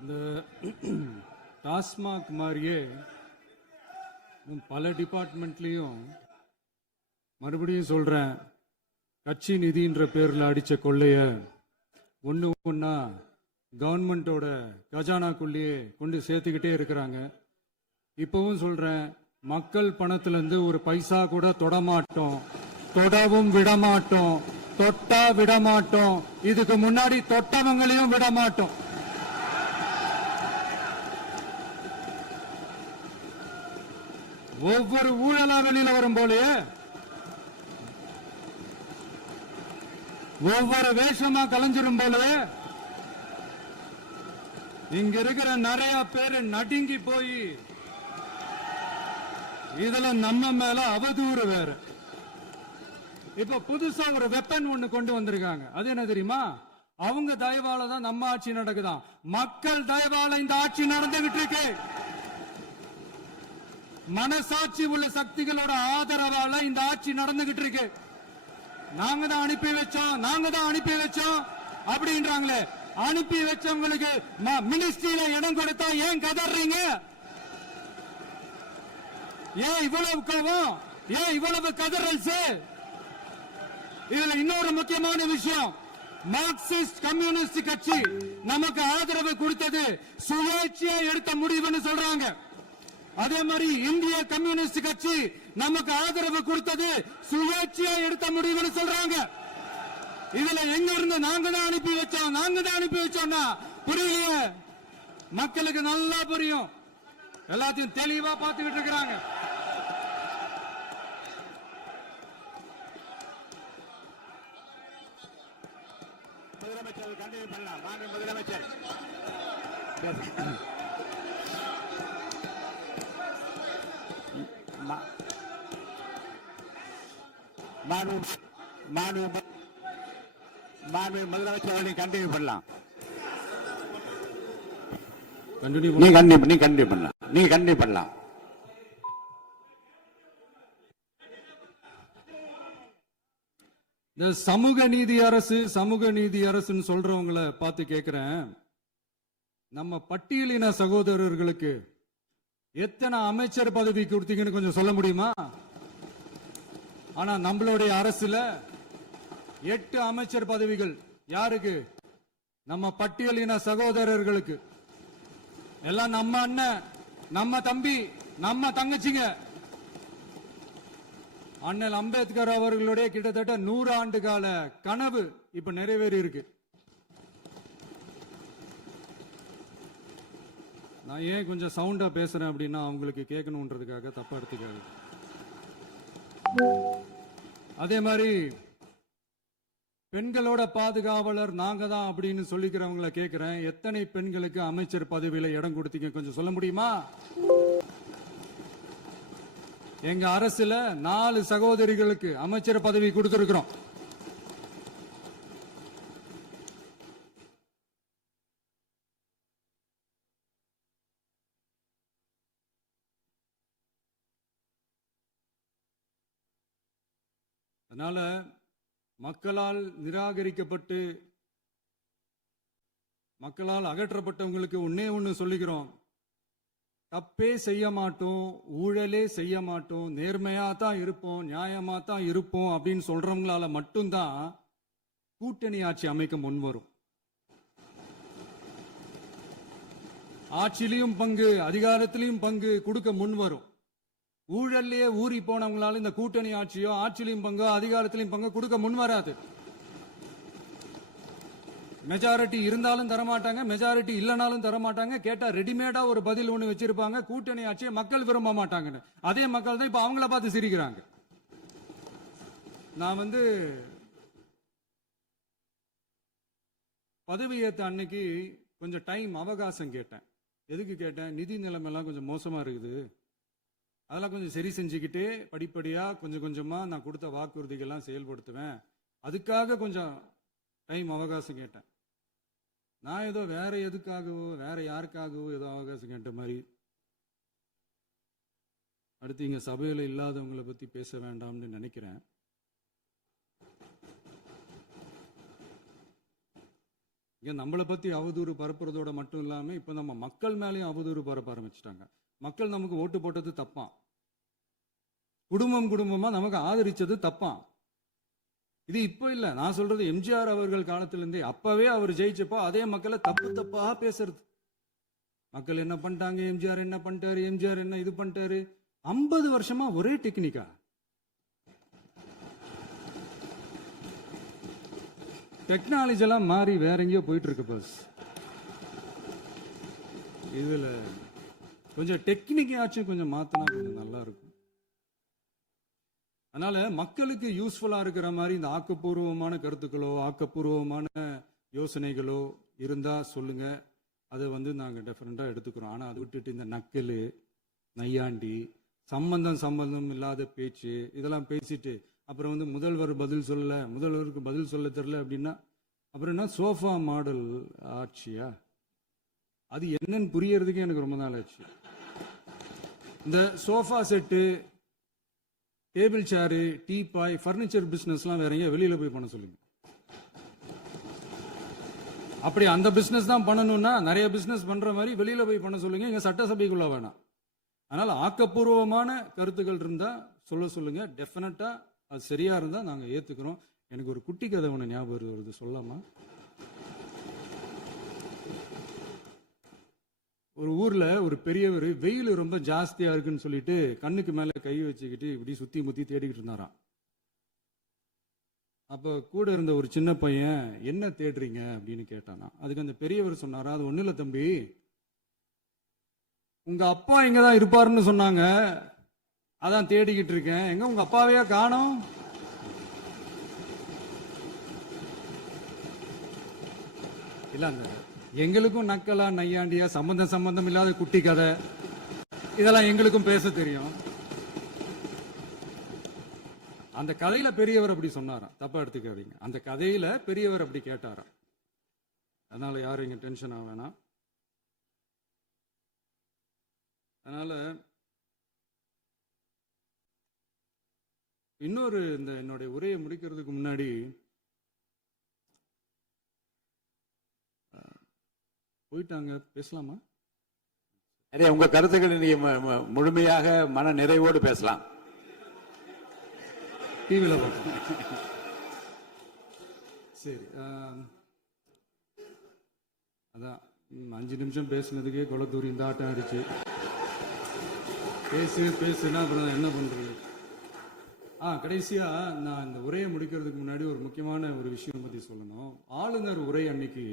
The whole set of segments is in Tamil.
இந்த டாஸ்மாக் மாதிரியே பல டிபார்ட்மெண்ட்லேயும் மறுபடியும் சொல்கிறேன், கட்சி நிதின்ற பேரில் அடித்த கொள்ளைய ஒன்று ஒன்றா கவர்மெண்ட்டோட கஜானாக்குள்ளேயே கொண்டு சேர்த்துக்கிட்டே இருக்கிறாங்க. இப்பவும் சொல்கிறேன், மக்கள் பணத்திலேருந்து ஒரு பைசா கூட தொடமாட்டோம், தொடவும் விடமாட்டோம், தொட்டா விடமாட்டோம், இதுக்கு முன்னாடி தொட்டவங்களையும் விடமாட்டோம். ஒவ்வொரு ஊழலா வெளியில வரும் போலயே ஒவ்வொரு வேஷமா கலைஞ்சிரும் போலயே இங்க இருக்கிற நிறைய பேரு நடுங்கி போய் இதுல நம்ம மேல அவதூறு வேற. இப்ப புதுசா ஒரு வெப்பன் ஒண்ணு கொண்டு வந்திருக்காங்க. அது என்ன தெரியுமா? அவங்க தயவால தான் நம்ம ஆட்சி நடக்குதான். மக்கள் தயவால இந்த ஆட்சி நடந்துகிட்டு இருக்கு. மனசாட்சி உள்ள சக்திகளோட ஆதரவால இந்த ஆட்சி நடந்துகிட்டு இருக்கு. நாங்க தான் அனுப்பி வச்சோம் அப்படின்றாங்களே. அனுப்பி வச்சவங்களுக்கு மினிஸ்ட்ரியில இடம் கொடுத்தா ஏன் கதறீங்க? ஏன் இவ்வளவு கோவம்? ஏன் இவ்வளவு கதறல்ஸ்? இதுல இன்னொரு முக்கியமான விஷயம், மார்க்சிஸ்ட் கம்யூனிஸ்ட் கட்சி நமக்கு ஆதரவு கொடுத்தது சுயேட்சையா எடுத்த முடிவுன்னு சொல்றாங்க. அதே மாதிரி இந்திய கம்யூனிஸ்ட் கட்சி நமக்கு ஆதரவு கொடுத்தது சுயேட்சையா எடுத்த முடிவுன்னு சொல்றாங்க. இதுல எங்க இருந்து நாங்க தான் அனுப்பி வச்சோம்னா புரியலையே. மக்களுக்கு நல்லா புரியும், எல்லாத்தையும் தெளிவா பார்த்துக்கிட்டு இருக்கிறாங்க. முதலமைச்சர் கண்டினியூ பண்ணலாம். மாண்பு முதலமைச்சர் முதலமைச்சர் கண்டினியூ பண்ணலாம். நீ கண்டினியூ பண்ணலாம். இந்த சமூக நீதி அரசுன்னு சொல்றவங்களை பார்த்து கேட்கிறேன், நம்ம பட்டியலின சகோதரர்களுக்கு எத்தனை அமைச்சர் பதவி கொடுத்தீங்கன்னு கொஞ்சம் சொல்ல முடியுமா? ஆனா நம்மளுடைய அரசுல 8 அமைச்சர் பதவிகள் யாருக்கு? நம்ம பட்டியலின சகோதரர்களுக்கு. எல்லாம் நம்ம அண்ணன், நம்ம தம்பி, நம்ம தங்கச்சிங்க. அண்ணல் அம்பேத்கர் அவர்களுடைய கிட்டத்தட்ட 100 ஆண்டு கால கனவு இப்ப நிறைவேறி இருக்கு. நான் ஏன் கொஞ்சம் சவுண்டா பேசுறேன் அப்படின்னா அவங்களுக்கு கேட்கணுன்றதுக்காக, தப்பா எடுத்துக்காது. அதே மாதிரி பெண்களோட பாதுகாவலர் நாங்க தான் அப்படின்னு சொல்லிக்கிறவங்களை கேட்கிறேன், எத்தனை பெண்களுக்கு அமைச்சர் பதவியில இடம் கொடுத்தீங்க கொஞ்சம் சொல்ல முடியுமா? எங்க அரசுல 4 சகோதரிகளுக்கு அமைச்சர் பதவி கொடுத்திருக்கிறோம். அதனால மக்களால் நிராகரிக்கப்பட்டு மக்களால் அகற்றப்பட்டவங்களுக்கு ஒண்ணு சொல்லிக்கிறோம், தப்பே செய்ய மாட்டோம், ஊழலே செய்ய மாட்டோம், நேர்மையா தான் இருப்போம், நியாயமா தான் இருப்போம் அப்படின்னு சொல்றவங்களால மட்டும்தான் கூட்டணி ஆட்சி அமைக்க முன் வரும். ஆட்சியிலையும் பங்கு, அதிகாரத்திலையும் பங்கு கொடுக்க முன் வரும். ஊழல்லையே ஊறி போனவங்களால இந்த கூட்டணி ஆட்சியோ, ஆட்சியிலையும் பங்கு, அதிகாரத்திலையும் பங்கு கொடுக்க முன் வராது. மெஜாரிட்டி இருந்தாலும் தரமாட்டாங்க, மெஜாரிட்டி இல்லைனாலும் தரமாட்டாங்க. கேட்டா ரெடிமேடா ஒரு பதில் ஒண்ணு வச்சிருப்பாங்க, கூட்டணி ஆட்சியை மக்கள் விரும்ப மாட்டாங்கன்னு. அதே மக்கள் தான் இப்ப அவங்கள பார்த்து சிரிக்கிறாங்க. நான் பதவி ஏத்த அன்னைக்கு கொஞ்சம் டைம் அவகாசம் கேட்டேன். எதுக்கு கேட்டேன்? நிதி நிலைமைலாம் கொஞ்சம் மோசமா இருக்குது, அதெல்லாம் கொஞ்சம் சரி செஞ்சுக்கிட்டே படிப்படியா கொஞ்சம் கொஞ்சமா நான் கொடுத்த வாக்குறுதிகள்லாம் செயல்படுத்துவேன், அதுக்காக கொஞ்சம் டைம் அவகாசம் கேட்டேன். நான் ஏதோ வேற எதுக்காகவோ வேற யாருக்காகவோ ஏதோ அவகாசம் கேட்ட மாதிரி. அடுத்து இங்க சபையில இல்லாதவங்களை பத்தி பேச வேண்டாம்னு நினைக்கிறேன். இங்க நம்மளை பத்தி அவதூறு பரப்புறதோட மட்டும் இல்லாம இப்ப நம்ம மக்கள் மேலேயும் அவதூறு பரப்ப ஆரம்பிச்சிட்டாங்க. மக்கள் நமக்கு ஓட்டு போட்டது தப்பான், குடும்பம் குடும்பமா நமக்கு ஆதரிச்சது தப்பான். இது இப்ப இல்ல, நான் சொல்றது எம்ஜிஆர் அவர்கள் காலத்திலிருந்தே. அப்பவே அவர் ஜெயிச்சப்போ அதே மக்களை தப்பு தப்பா பேசுறது. மக்கள் என்ன பண்ணிட்டாங்க, எம்ஜிஆர் என்ன பண்ணிட்டாரு, எம்ஜிஆர் என்ன இது பண்ணிட்டாரு. 50 வருஷமா ஒரே டெக்னிக்கா. டெக்னாலஜி எல்லாம் மாறி வேற எங்கேயோ போயிட்டு இருக்கு பஸ். இதுல கொஞ்சம் டெக்னிக்காச்சும் கொஞ்சம் மாத்தினா கொஞ்சம் நல்லா இருக்கும். அதனால மக்களுக்கு யூஸ்ஃபுல்லா இருக்கிற மாதிரி இந்த ஆக்கப்பூர்வமான கருத்துக்களோ ஆக்கப்பூர்வமான யோசனைகளோ இருந்தா சொல்லுங்க. அதை நாங்க டெஃபரெண்டா எடுத்துக்கிறோம். ஆனா அதை விட்டுட்டு இந்த நக்கலு நையாண்டி சம்பந்தம் இல்லாத பேச்சு இதெல்லாம் பேசிட்டு அப்புறம் முதல்வர் பதில் சொல்லல, முதல்வருக்கு பதில் சொல்ல தெரியல அப்படின்னா அப்புறம் என்ன சோஃபா மாடல் ஆட்சியா? அது என்னன்னு புரியறதுக்கே எனக்கு ரொம்ப நாள் ஆச்சு. இந்த sofa set, table chair, teapoy, furniture பிசினஸ்லாம் வேற எங்க வெளியில போய் பண்ண சொல்லுங்க. அப்படி அந்த பிசினஸ் தான் பண்ணணும்னா நிறைய பிசினஸ் பண்ற மாதிரி வெளியில போய் பண்ண சொல்லுங்க, இங்க சட்டசபைக்குள்ள வேணாம். அதனால ஆக்கப்பூர்வமான கருத்துக்கள் இருந்தா சொல்லுங்க. டெஃபினட்டா அது சரியா இருந்தா நாங்க ஏத்துக்கிறோம். எனக்கு ஒரு குட்டி கதை ஒண்ணு ஞாபகம் வருது, சொல்லாமா? ஒரு ஊர்ல ஒரு பெரியவர் வெயில் ரொம்ப ஜாஸ்தியா இருக்குன்னு சொல்லிட்டு கண்ணுக்கு மேல கை வச்சுக்கிட்டு இப்படி சுத்தி முத்தி தேடிக்கிட்டு இருந்தாராம். அப்ப கூட இருந்த ஒரு சின்ன பையன் என்ன தேடுறீங்க அப்படின்னு கேட்டானா. அதுக்கு அந்த பெரியவர் சொன்னாரா, அது ஒண்ணு இல்ல தம்பி, உங்க அப்பா இங்கதான் இருப்பாருன்னு சொன்னாங்க, அதான் தேடிக்கிட்டு இருக்கேன். எங்க உங்க அப்பாவையா காணோம்? இல்ல அந்த எங்களுக்கும் நக்கலா நையாண்டியா சம்பந்தம் இல்லாத குட்டி கதை இதெல்லாம் எங்களுக்கும் பேச தெரியும். அந்த கதையில பெரியவர் அப்படி சொன்னாராம், தப்பா எடுத்துக்காதீங்க. அந்த கதையில பெரியவர் அப்படி கேட்டாராம். அதனால யாரும் இங்க டென்ஷன் ஆக வேணாம். அதனால இன்னொரு இந்த என்னுடைய உரையை முடிக்கிறதுக்கு முன்னாடி போயிட்டாங்க, பேசலாமா? உங்க கருத்துக்களை நீங்க முழுமையாக மன நிறைவோடு பேசலாம். டிவியில பார்ப்போம். சரி, அதான் 5 நிமிஷம் பேசுனதுக்கே கொலத்தூரி இந்த ஆட்டம் அடிச்சு பேசுனா அப்புறம் என்ன பண்றது? கடைசியா நான் இந்த உரையை முடிக்கிறதுக்கு முன்னாடி ஒரு முக்கியமான ஒரு விஷயம் பத்தி சொல்லணும். ஆளுநர் உரை அன்னைக்கு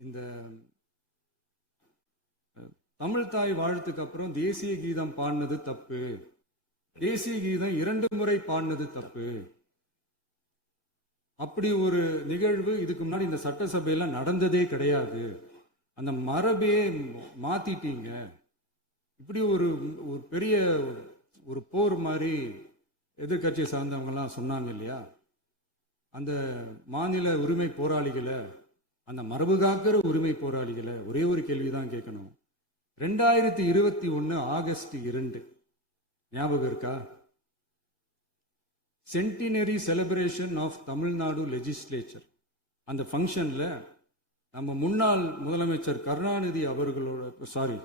இந்த தமிழ் தாய் வாழ்த்துக்கு அப்புறம் தேசிய கீதம் பாடினது தப்பு, தேசிய கீதம் 2 முறை பாடினது தப்பு, அப்படி ஒரு நிகழ்வு இதுக்கு முன்னாடி இந்த சட்டசபையில நடந்ததே கிடையாது, அந்த மரபையே மாத்திட்டீங்க, இப்படி ஒரு பெரிய ஒரு போர் மாதிரி எதிர்கட்சி சார்ந்தவங்க எல்லாம் சொன்னாங்க இல்லையா? அந்த மாநில உரிமை போராளிகளை, அந்த மரபு காக்கிற உரிமை போராளிகளை ஒரே ஒரு கேள்விதான் கேட்கணும். 2021 ஆகஸ்ட் 2 ஞாபகம் இருக்கா? Centenary celebration of Tamil Nadu legislature. அந்த ஃபங்க்ஷன்ல நம்ம முன்னாள் முதலமைச்சர் கருணாநிதி அவர்களோட சாரி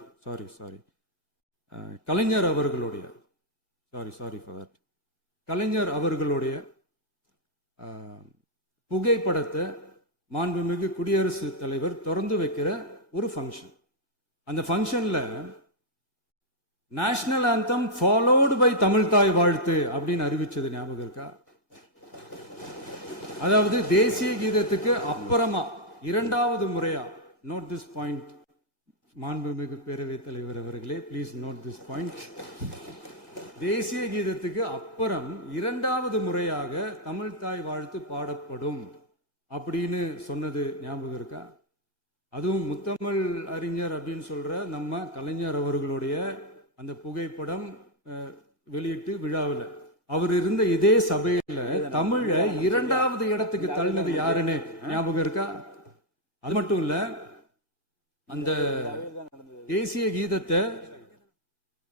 கலைஞர் அவர்களுடைய கலைஞர் அவர்களுடைய புகைப்படத்தை மாண்புமிகு குடியரசுத் தலைவர் திறந்து வைக்கிற ஒரு ஃபங்க்ஷன். அந்த ஃபங்க்ஷன்ல national anthem followed by Tamil Thai Vazhthu அப்படின்னு அறிவிச்சது ஞாபகம் இருக்கா? அதாவது தேசிய கீதத்துக்கு அப்புறமா 2வது முறையா, நோட் திஸ் பாயிண்ட் மாண்புமிகு பேரவைத் தலைவர் அவர்களே, பிளீஸ் நோட் திஸ் பாயிண்ட். தேசிய கீதத்துக்கு அப்புறம் 2வது முறையாக தமிழ் தாய் வாழ்த்து பாடப்படும் அப்படின்னு சொன்னது ஞாபகம் இருக்கா? அதுவும் முத்தமிழ் அறிஞர் அப்படின்னு சொல்ற நம்ம கலைஞர் அவர்களுடைய அந்த புகைப்படம் வெளியிட்டு விழாவில் அவர் இருந்த இதே சபையில தமிழ 2வது இடத்துக்கு தள்ளினது யாருன்னு ஞாபகம் இருக்கா? அது மட்டும் இல்ல, அந்த தேசிய கீதத்தை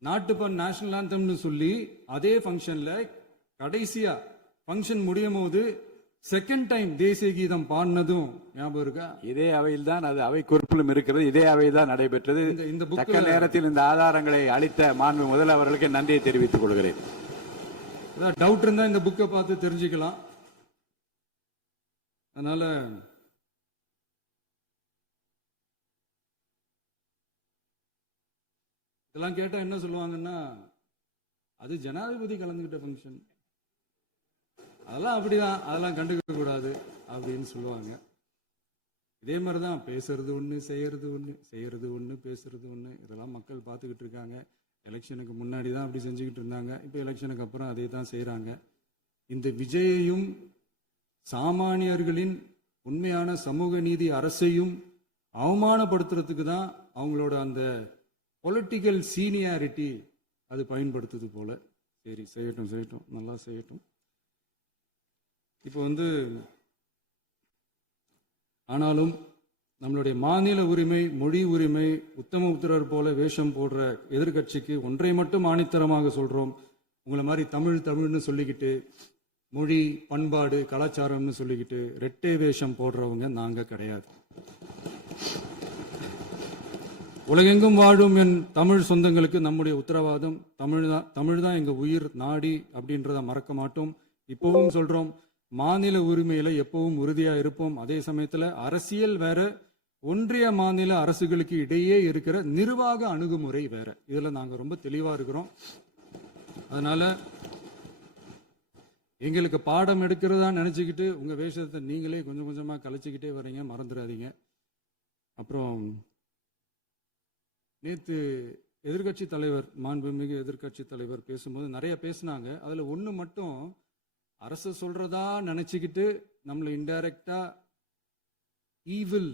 நாட்டுப்பண் நேஷனல் ஆந்தம்னு சொல்லி அதே ஃபங்க்ஷன்ல கடைசியா ஃபங்க்ஷன் முடியும் போது செகண்ட் டைம் தேசிய கீதம் பாடினதும் ஞாபகம் இருக்கா? இதே அவையில் தான் அது அவை குறிப்பிலும் இருக்கிறது. இதே அவையில் தான் நடைபெற்றது. இந்த தக்க நேரத்தில் இந்த ஆதாரங்களை அளித்த மாண்பு முதல் அவர்களுக்கு நன்றியை தெரிவித்துக் கொள்கிறேன். டவுட் இருந்தா இந்த புக்கை பார்த்து தெரிஞ்சுக்கலாம். அதனால இதெல்லாம் கேட்டா என்ன சொல்லுவாங்கன்னா, அது ஜனாதிபதி கலந்துகிட்ட ஃபங்க்ஷன், அதெல்லாம் அப்படிதான், அதெல்லாம் கண்டுக்க கூடாது அப்படின்னு சொல்லுவாங்க. இதே மாதிரிதான் பேசுறது ஒண்ணு, செய்யறது ஒண்ணு, செய்யறது ஒண்ணு, பேசுறது ஒண்ணு. இதெல்லாம் மக்கள் பார்த்துக்கிட்டு இருக்காங்க. எலெக்ஷனுக்கு முன்னாடி தான் அப்படி செஞ்சுக்கிட்டு இருந்தாங்க. இப்போ எலெக்ஷனுக்கு அப்புறம் அதே தான் செய்யறாங்க. இந்த விஜயையும் சாமானியர்களின் உண்மையான சமூக நீதி அரசையும் அவமானப்படுத்துறதுக்கு தான் அவங்களோட அந்த பொலிட்டிக்கல் சீனியாரிட்டி அது பயன்படுத்துது போல. சரி, செய்யட்டும் செய்யட்டும், நல்லா செய்யட்டும். இப்போ ஆனாலும் நம்மளுடைய மாநில உரிமை, மொழி உரிமை, உத்தம உத்தரர் போல வேஷம் போடுற எதிர்கட்சிக்கு ஒன்றை மட்டும் ஆணித்தரமாக சொல்றோம். உங்களை மாதிரி தமிழ் தமிழ்னு சொல்லிக்கிட்டு, மொழி, பண்பாடு, கலாச்சாரம்னு சொல்லிக்கிட்டு ரெட்டை வேஷம் போடுறவங்க நாங்க கிடையாது. உலகெங்கும் வாழும் என் தமிழ் சொந்தங்களுக்கு நம்முடைய உத்தரவாதம் தமிழ் தான் எங்க உயிர் நாடி அப்படின்றத மறக்க மாட்டோம். இப்பவும் சொல்றோம், மாநில உரிமையில எப்பவும் உறுதியா இருப்போம். அதே சமயத்துல அரசியல் வேற, ஒன்றிய மாநில அரசுகளுக்கு இடையே இருக்கிற நிர்வாக அணுகுமுறை வேற. இதுல நாங்க ரொம்ப தெளிவா இருக்கிறோம். அதனால எங்களுக்கு பாடம் எடுக்கிறதா நினைச்சுக்கிட்டு உங்க வேஷத்தை நீங்களே கொஞ்சம் கொஞ்சமா கலைச்சிக்கிட்டே வர்றீங்க, மறந்துடாதீங்க. அப்புறம் நேத்து எதிர்கட்சி தலைவர், மாண்புமிகு எதிர்கட்சி தலைவர் பேசும்போது நிறைய பேசினாங்க. அதுல ஒண்ணு மட்டும், அரசு சொல்றதா நினைச்சுக்கிட்டு நம்மளை இன்டைரக்டா ஈவில்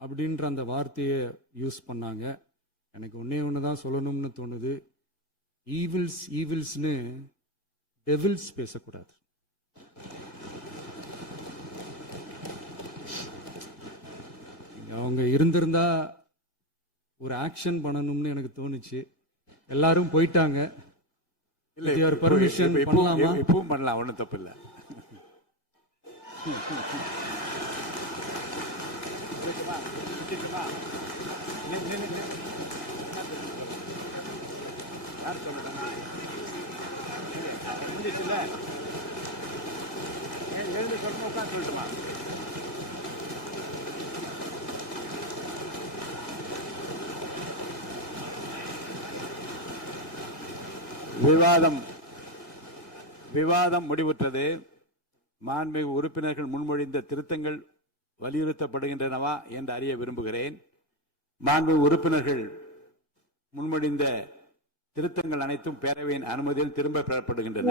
அப்படின்ற அந்த வார்த்தையை யூஸ் பண்ணாங்க. எனக்கு ஒண்ணுதான் சொல்லணும்னு தோணுது. ஈவில்ஸ்னு டெவில்ஸ் பேசக்கூடாது. அவங்க இருந்திருந்தா ஒரு ஆக்ஷன் பண்ணணும்னு எனக்கு தோணுச்சு. எல்லாரும் போயிட்டாங்க. பர்மிஷன் பண்ணலாமா? இப்பவும் பண்ணலாம், ஒன்றும் தப்பு இல்லை. சொல்லட்டுமா? விவாதம் முடிவுற்றது. மாண்புமிகு உறுப்பினர்கள் முன்மொழிந்த திருத்தங்கள் வலியுறுத்தப்படுகின்றனவா என்று அறிய விரும்புகிறேன். மாண்புமிகு உறுப்பினர்கள் முன்மொழிந்த திருத்தங்கள் அனைத்தும் பேரவையின் அனுமதியில் திரும்ப பெறப்படுகின்றன.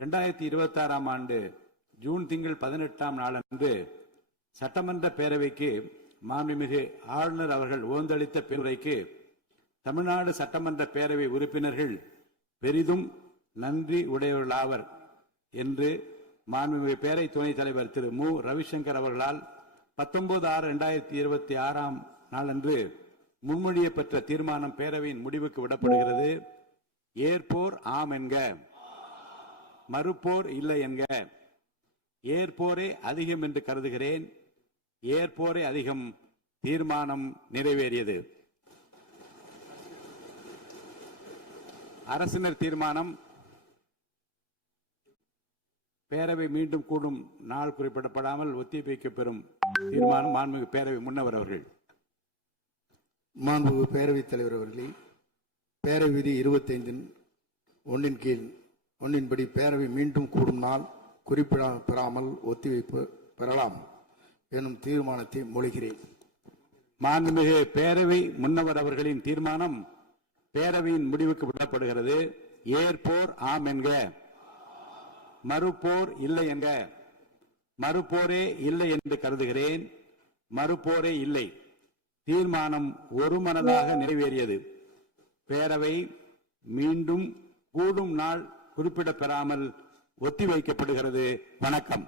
2026 ஆண்டு ஜூன் திங்கள் 18ஆம் நாளன்று சட்டமன்ற பேரவைக்கு மாண்புமிகு ஆளுநர் அவர்கள் ஓந்தளித்த பெருரைக்கு தமிழ்நாடு சட்டமன்ற பேரவை உறுப்பினர்கள் பெரிதும் நன்றி உடையவர்களாவர் என்று மாண்புமிகு பேரவை துணைத் தலைவர் திரு மு. ரவிசங்கர் அவர்களால் 19/6/2026 நாளன்று முன்மொழியப்பெற்ற தீர்மானம் பேரவையின் முடிவுக்கு விடப்படுகிறது. ஏற்போர் ஆம் என்க, மறுப்போர் இல்லை என்க. ஏற்போரே அதிகம் என்று கருதுகிறேன். ஏற்போரே அதிகம். தீர்மானம் நிறைவேறியது. அரசினர் தீர்மானம். பேரவை மீண்டும் கூடும் நாள் குறிப்பிடப்படாமல் ஒத்திவைக்கப்பெறும் தீர்மானம். மாண்புமிகு பேரவை முன்னவர் அவர்கள். மாண்புமிகு பேரவைத் தலைவர் அவர்களே, பேரவை விதி 25(1) கீழ் 1 படி பேரவை மீண்டும் கூடும் நாள் குறிப்பிடப்பெறாமல் ஒத்திவைப்பு பெறலாம் எனும் தீர்மானத்தை மொழிகிறேன். மாண்புமிகு பேரவை முன்னவர் அவர்களின் தீர்மானம் பேரவையின் முடிவுக்கு விடப்படுகிறது. ஏற்போர் ஆம் என்க, மறுப்போர் இல்லை என்க. மறுப்போரே இல்லை என்று கருதுகிறேன். மறுப்போரே இல்லை. தீர்மானம் ஒருமனதாக நிறைவேறியது. பேரவை மீண்டும் கூடும் நாள் குறிப்பிடப்பெறாமல் ஒத்திவைக்கப்படுகிறது. வணக்கம்.